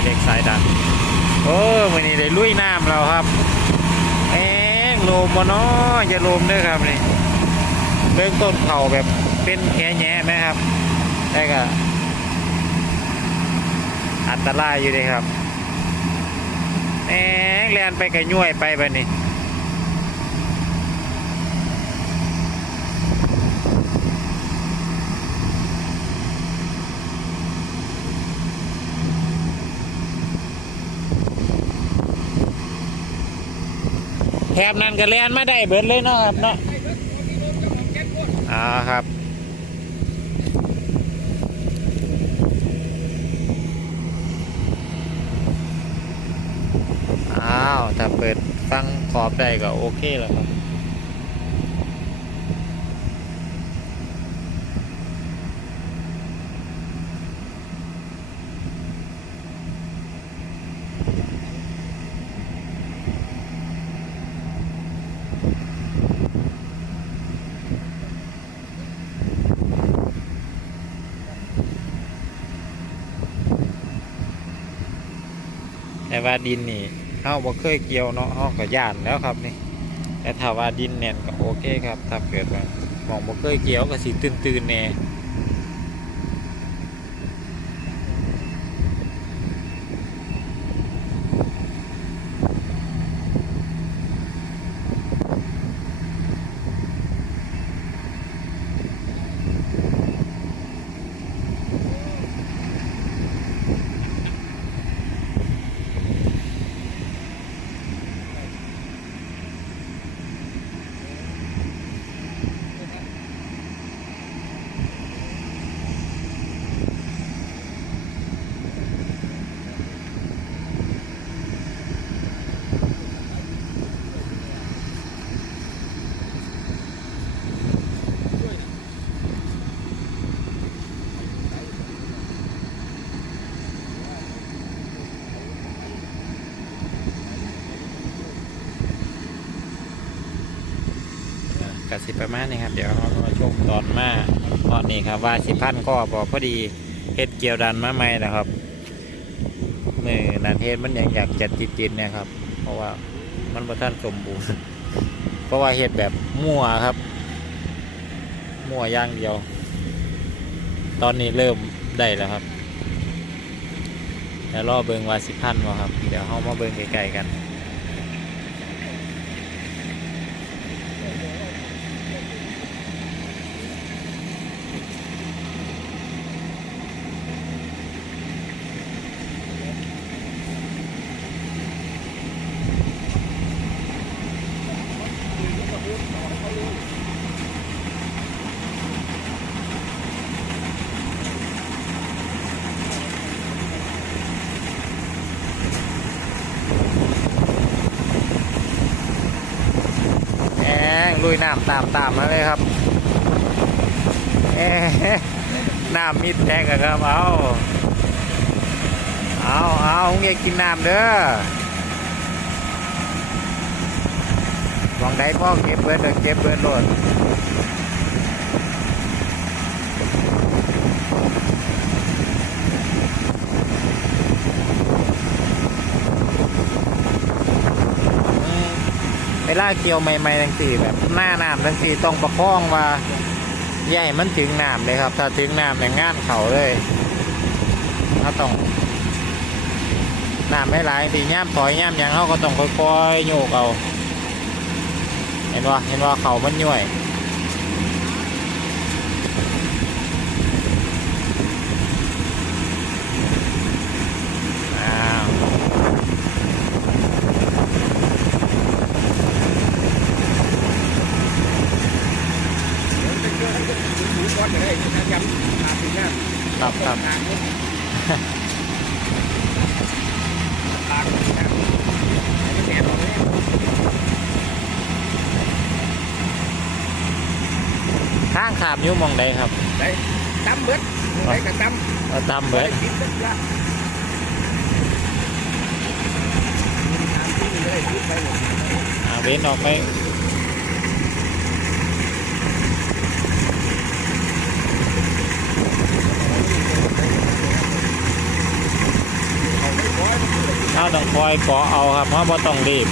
ไม่เล็กสายดันโอ้วันนี้ได้ลุยน้ำแล้วครับแอ๊งลมบ่เนาะอย่าลมด้วยครับนี่เบื้องต้นเข่าแบบเป็นแง่แง่ไหมครับได้ก็อันตรายอยู่เลยครับแอ๊งแลนไปกระย่วยไปบัดนี้ บนั้นก็แลนมาได้เบิดเลยเนาะครับเนาะอ่าครับอ้าวถ้าเปิดฟังขอบได้ก็โอเคแล้วครับ ว่าดินนี่เฮาบ่เคยเกี่ยวเนาะเฮาก็ย่านแล้วครับนี่ แต่ถ้าว่าดินแน่นก็โอเคครับ ถ้าเกิดว่ามองบ่เคยเกี่ยวก็สิตื่นๆแน่ ก็สิประมาณนี้ครับ เดี๋ยวเรามาชมตอนมาตอนนี้ครับว่าสิพันก็บอกพอดีเฮ็ดเกี่ยวดันมาใหม่นะครับมือนันเฮ็ดมันยังอยากจะติดๆเนี่ยครับ เพราะว่ามันบ่ทันสมบูรณ์เพราะว่าเฮ็ดแบบมั่วครับ มั่วย่างเดียว ตอนนี้เริ่มได้แล้วครับแล้วรอเบิงว่าสิพันบ่ครับ เดี๋ยวเฮามาเบิงไกลๆกัน ลุยน้ำตามตามมาเลยครับแองน้ำมิดแทงอะครับ เอา เอา เอาเงี้ยกินน้ำเด้อ วังได้พ่อเก็บเบิร์ดเด้อเก็บเบิร์ดโหลดอืมเวลาเกี่ยวใหม่ๆทั้งสี่แบบหน้าน้ำทั้งสี่ต้องประคองว่าใหญ่มันถึงน้ำเลยครับ ถ้าถึงน้ำเนี่ยงานเขาเลยถ้าต้องน้ำไม่ไหลตีย่ามถอยย่ามยังเขาก็ต้องค่อยๆโยกเอา เห็นว่าเห็นว่าเขามันย่วยครับครับข้างขามอยุ่หมองใดครับตั้มเบิดไปกับตั้มเอาตามเบิดกินเบิดละเลยพูดไปหมดอ่าเว้นออกไปต้องคอยเกาะเอาครับเพราะบ่ต้องรีบ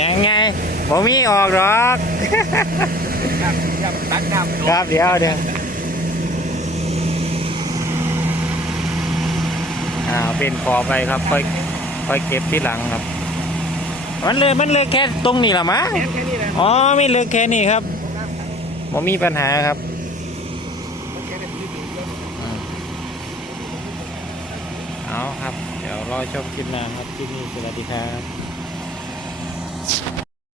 ยังไง บ่มีออกหรอกครับยับตักน้ำครับเดี๋ยวเดี๋ยวอ่าเป็นขอไปครับค่อยค่อยเก็บที่หลังครับ มันเลยมันเลยแค่ตรงนี้ละมั้งแค่แค่นี้แหละอ๋อไม่เลยแค่นี้ครับบ่มีปัญหาครับแค่นี้ที่ดีเลยอืมเอาครับ เดี๋ยวรอชมคลิปหน้าครับคลิปนี้สวัสดีครับ